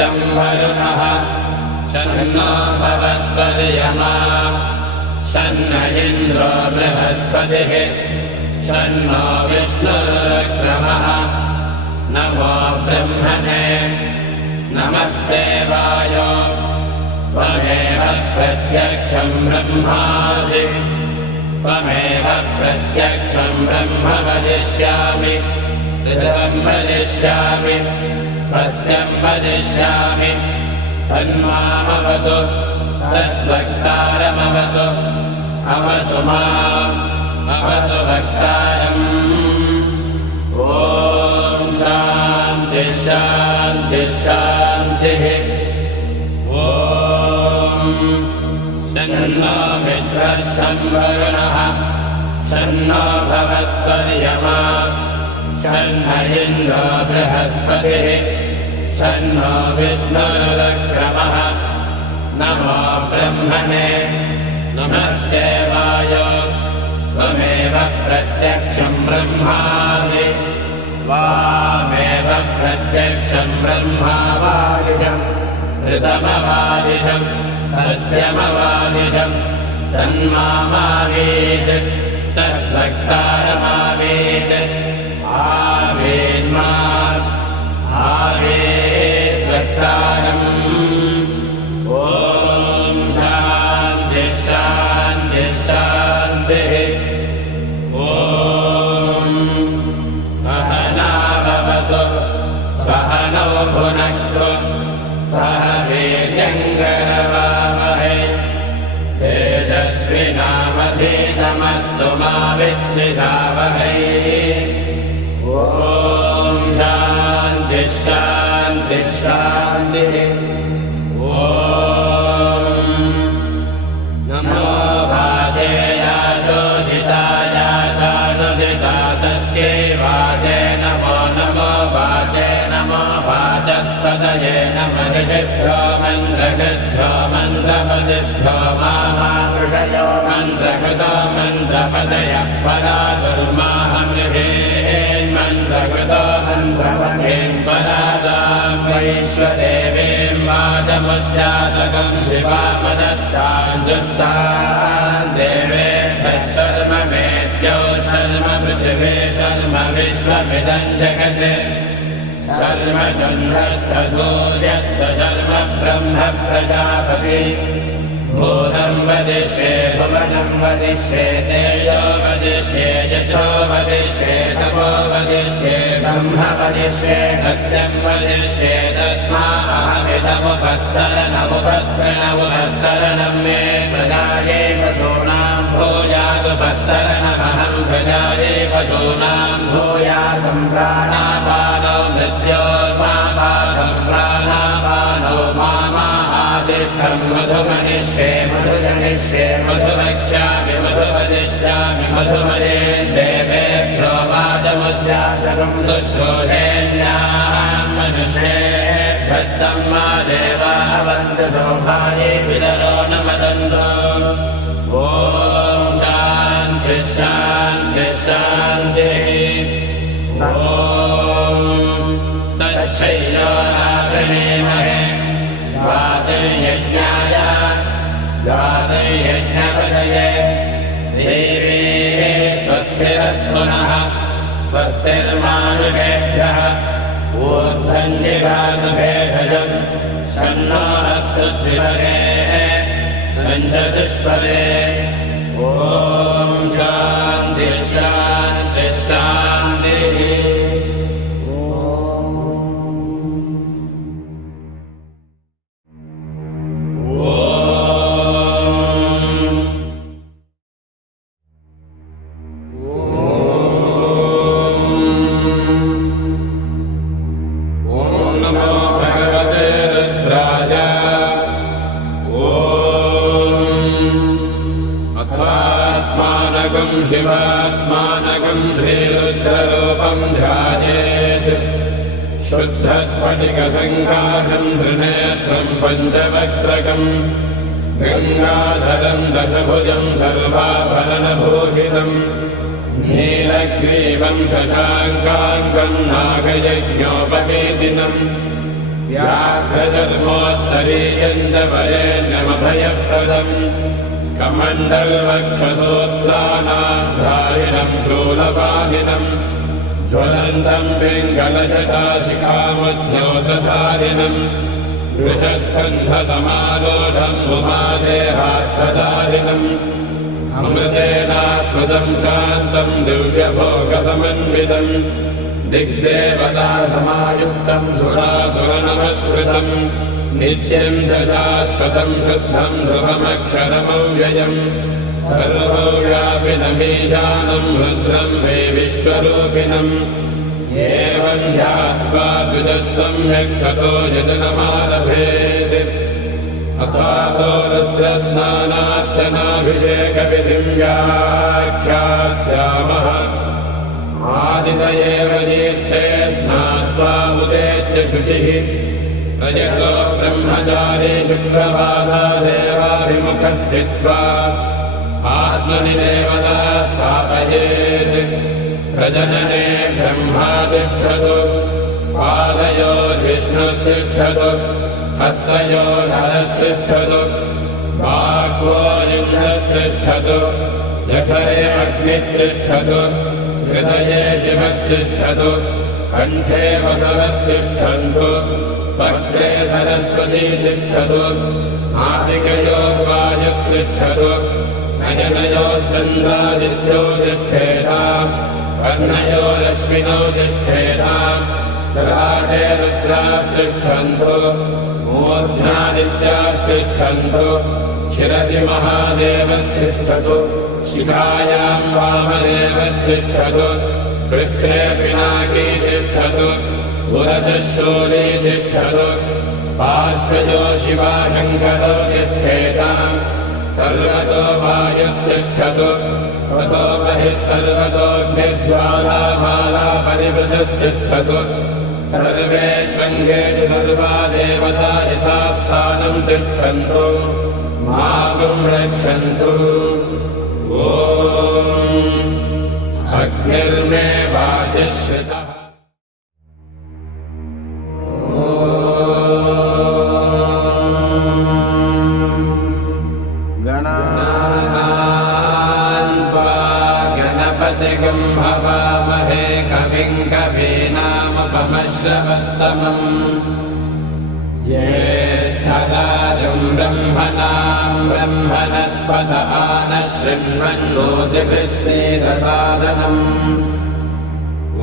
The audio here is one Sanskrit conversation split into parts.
संवरुणः शन्नो भवत्वर्यमा शन्न इन्द्रो बृहस्पतिः शन्नो विष्णुरुक्रमः नमो ब्रह्मणे नमस्ते वायो त्वमेव प्रत्यक्षं ब्रह्मासि त्वमेव प्रत्यक्षं ब्रह्म वदिष्यामि ऋतं वदिष्यामि सत्यं वदिष्यामि तन्मामवतु तद्वक्तारमवतु अवतु माम् अवतु वक्तारम् ॐ शान्तिः शान्तिः शान्तिः ॐ शन्नो मित्रः संवरुणः शन्नो भवत्वर्यमा शन्न इन्द्रो बृहस्पतिः शन्नो विष्णुरुक्रमः नमो ब्रह्मणे नमस्ते वायो त्वमेव प्रत्यक्षं ब्रह्मासि त्वामेव प्रत्यक्षं ब्रह्मावादिशं ऋतमवादिशं सत्यमवादिशं तन्मामावेत् तद्वक्तारमावेत् आवेन्मा आवेत् वक्तारम् ॐ शान्तिः शान्तिः शान्तिः ॐ सहना भवतु सहनौ भुनक्तु सह वीर्यङ्करवावहै तेजस्विनावधीतमस्तु मा विद्विषावहै ॐ शान्तिः शान्तिः शान्तिः ॐ नमो वाचेयाचोदिताय चानुदिता तस्यै वाचे नमो नमो वाचे नमो वाचस्पतये नमः मन्त्रकृभ्यो मन्त्रपतिभ्यो मामावृषयो मन्त्रकृतो मन्त्रपतयः परादुर्माहमृहेन्मन्त्रकृतो मन्त्रपतेन् परादां वैश्वदेवीं वाचमुद्यासकं शिवामदस्तान् दुस्तान् देवेभ्यः शर्म मेद्यौ शर्म पृथिवे शर्म विश्वमिदं जगत् शर्म चन्द्रश्च सूर्यश्च शर्म ब्रह्म प्रजापति भूतं वदिष्ये भुवनं वदिष्ये तेजो वदिष्ये यशो वदिष्ये तपो वदिष्ये ब्रह्म वदिष्ये सत्यं वदिष्ये तस्माहमिदमुपस्तरणमुपस्तरणमुपस्तरणं मे प्रजाये पशूनां भूयादुपस्तरणमहं प्रजाये पशूनां भूयासं प्राणापानो मृत्योर्मापाकं प्राणापानो मामाहासिष्ठं मधुमनिष्ये मधुजनिष्ये मधुवक्ष्यामि मधुवदिष्यामि मधुमदे देवेभ्यो वाचमुद्यासकं शुश्रूषेण्यां मनुष्येभ्यस्तं मा देवावन्तु सौभागे पितरो न वदन्तु ॐ शान्तिः शान्तिः शान्तिः ॐ तच्छैलोनावृणीमहे गातुर्यज्ञाय गातुर्यज्ञपतये देवी स्वस्तिरस्तु नः स्वस्तिर्मानुषेभ्यः ऊर्ध्वं जिगातु भेषजं शन्नो अस्तु द्विपदे सञ्चतुष्पदे ॐ शान्तिः शान्तिः शान्तिः शिवात्मानकं श्रीरुद्ररूपं ध्यायेत् शुद्धस्फटिकसङ्काशं त्रिनेत्रं पञ्चवक्त्रकं गङ्गाधरं दशभुजं सर्वाभरणभूषितं नीलग्रीवं शशाङ्काङ्कं नागयज्ञोपवेदिनं व्याघ्रधर्मोत्तरीयम् च वरेण्यमभयप्रदम् कमण्डलवक्षसूत्राणाधारिणम् शूलपाणिनम् ज्वलन्तम् पिङ्गलजटाशिखामद्योतधारिणम् वृषस्कन्धसमारोढम् उमादेहार्थधारिणम् अमृतेनात्मदम् शान्तम् दिव्यभोगसमन्वितम् दिग्देवतासमायुक्तम् सुरासुरनमस्कृतम् नित्यम् च शाश्वतम् शुद्धम् ध्रुवमक्षरमव्ययम् सर्वव्यापिनमीशानम् रुद्रम् वै विश्वरूपिणम् एवम् ध्यात्वा द्विजः सम्यक् ततो यजनमारभेत् अथातो रुद्रस्नानार्चनाभिषेकविधिम् व्याख्यास्यामः आदितयेव तीर्थे स्नात्वा उदेत्य शुचिः रजतो ब्रह्मचारी शुक्रवासा देवाभिमुखः स्थित्वा आत्मनि देवता स्थापयेत् प्रजनने ब्रह्मा तिष्ठतु पादयोर्विष्णुस्तिष्ठतु हस्तयोर्हरस्तिष्ठतु बाह्वोरिन्द्रस्तिष्ठतु जठरे अग्निस्तिष्ठतु हृदये शिवस्तिष्ठतु कण्ठे वसवस्तिष्ठन्तु वक्त्रे सरस्वती तिष्ठतु नासिकयोर्वायुस्तिष्ठतु नयनयोश्चन्द्रादित्यो तिष्ठेताम् कर्णयोरश्विनौ तिष्ठेताम् ललाटे रुद्रास्तिष्ठन्तु मूर्ध्नादित्यास्तिष्ठन्तु शिरसि महादेवस्तिष्ठतु शिखायाम् वामदेवस्तिष्ठतु पृष्ठे पिनाकी तिष्ठतु पुरतः शूली तिष्ठतु पार्श्वजो शिवाशङ्करो तिष्ठेताम् सर्वतो वायुस्तिष्ठतु ततो बहिः सर्वतोऽग्निज्वालामाला परिवृतस्तिष्ठतु सर्वेष्वङ्गेषु सर्वा देवता यथास्थानम् तिष्ठन्तु मागुम् रक्षन्तु ॐ अग्निर्मे वाचिः श्रितः भवामहे कविम् कवीनामुपमश्रवस्तमम् ज्येष्ठराजम् ब्रह्मणाम् ब्रह्मणस्पत आनः शृण्वन्नोतिभिः सीदसादनम्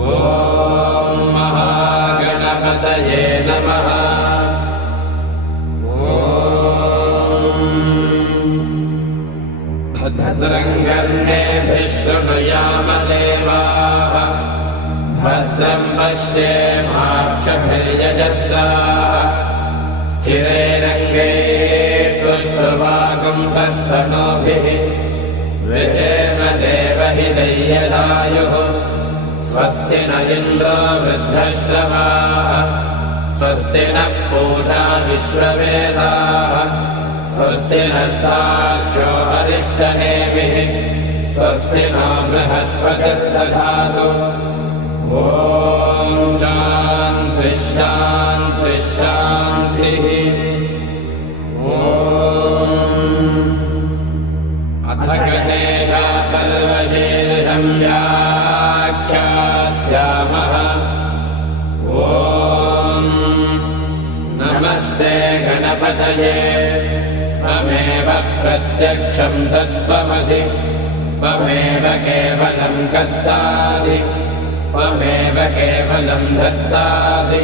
ॐ महागणपतये नमः भद्रम् कर्णेभिः शृणुयाम देवाः भद्रम् पश्येमाक्षभिर्यजत्राः स्थिरैरङ्गैः सुष्ठुवागुंसस्तनूभिः वृषेम देवहितैर्यदायुः स्वस्ति न इन्द्रो वृद्धश्रवाः स्वस्ति नः पूषा विश्ववेदाः स्वस्ति नस्ताक्षो अरिष्टनेमिः स्वस्ति नो बृहस्पतिर्दधातु ॐ शान्तिः शान्तिः शान्तिः अथ गणेशाथर्वशीर्षम् व्याख्यास्यामः ॐ नमस्ते गणपतये त्वमेव प्रत्यक्षम् तत्त्वमसि त्वमेव केवलम् कर्तासि त्वमेव केवलम् धर्तासि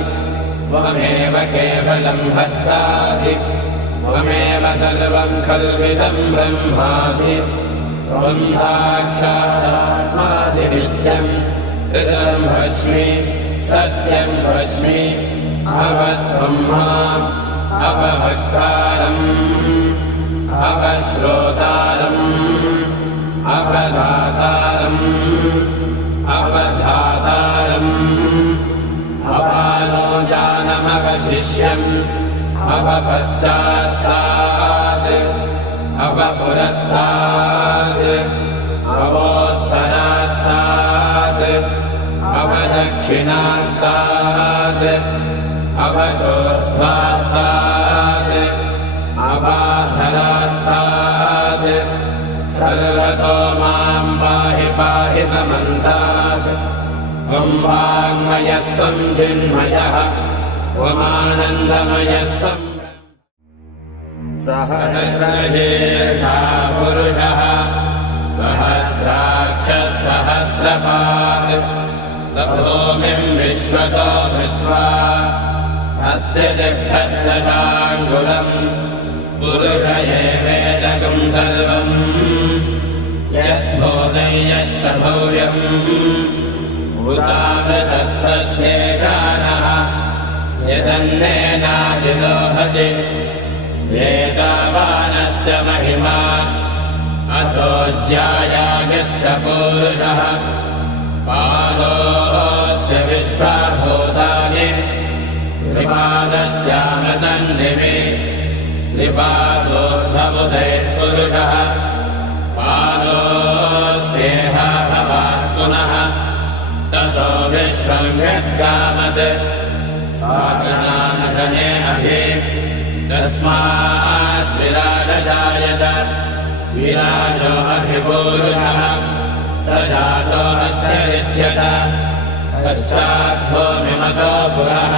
त्वमेव केवलम् भर्तासि त्वमेव सर्वम् खल्विदम् ब्रह्मासि त्वम् साक्षादात्मासि नित्यम् ऋतम् भस्मि सत्यम् भस्मि अवत्वम् माम् अपभक्तारम् अपश्रोतारम् अपदातारम् अवधातारम् अवालोचानमवशिष्यम् अवपश्चात्तात् अवपुरस्तात् अवोत्तरात्तात् अवदक्षिणात्तात् अवचोद्धात्तात् अबाधरात्तात् सर्वतो मां पाहि पाहि समन्तात् त्वं वाङ्मयस्त्वं चिन्मयः त्वमानन्दमयस्त्वं सहस्रशीर्षा पुरुषः सहस्राक्षः सहस्रपात् स भूमिं विश्वतो कृत्वा अत्यतिष्ठद्दशाङ्गुलम् पुरुष एवेदकं सर्वम् यद्भूतं यच्च भव्यम् भूतामृतत्वस्येषानः यदन्नेनादिलोहति वेदावानस्य महिमा अतो ज्यायागश्च पूरुषः पादोऽस्य विश्वभूतानि त्रिपादस्यामृतन्दिवे त्रिपादोऽर्थमुदैर्पुरुषः पादोऽस्येह भवात् पुनः ततो विश्वं यद्गामत् साचनानशने अभि तस्मात् विराजजायत विराजो अधिपूरुषः स जातो अत्यरिच्यत पश्चाद्भूमिमतो पुरः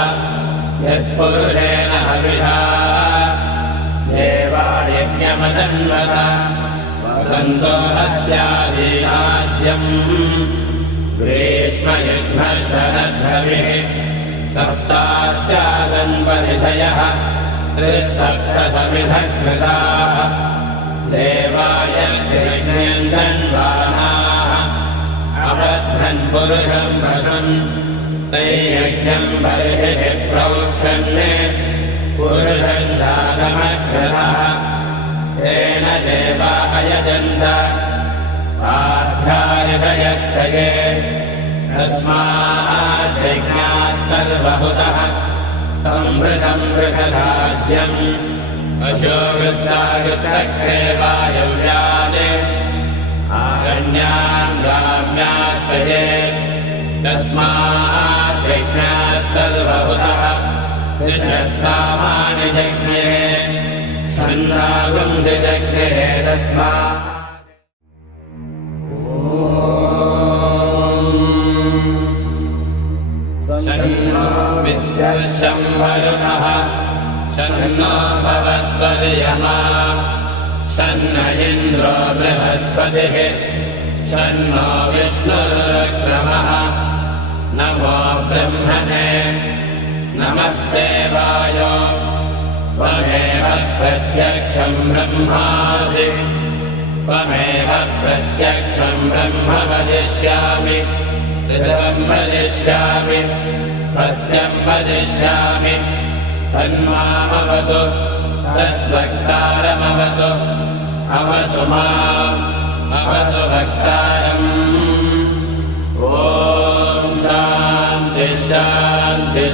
यत्पुरुषेण हविषा देवायज्ञमदन्वत वसन्तो अस्यासीराज्यम् ग्रीष्मयुग्मः शरद्भविः सप्तास्यासन् परिधयः त्रिसप्तसमिधः कृताः देवाय धन्वानाः अबद्धन् पुरुषं पशुन् तैयज्ञं बर्हिः प्रवक्षन् पुरुषं दानमग्रहः तेन देवा अयजन्त साध्यार्षयश्चये तस्मात् यज्ञात् सर्वहुतः संवृतं वृषराज्यम् अशोकस्तागस्तक्रे वायव्याने आरण्याम् ग्राम्याश्रये तस्मात् यज्ञात् सर्वहुतः ऋचः सामानि यज्ञे छन्दागुंसि यज्ञे तस्मात् विद्यश्चं वरुणः शन्नो भवद्वर्यमा शन्न इन्द्रो बृहस्पतिः शन्नो विष्णुरुक्रमः नमो ब्रह्मणे नमस्ते वायो त्वमेव प्रत्यक्षं ब्रह्मासि त्वमेव प्रत्यक्षं ब्रह्म वदिष्यामि ऋतं वदिष्यामि सत्यं वदिष्यामि तन्मामवतु तद्वक्तारमवतु अवतु माम् अवतु वक्तारम् ॐ शान्तिः शान्तिः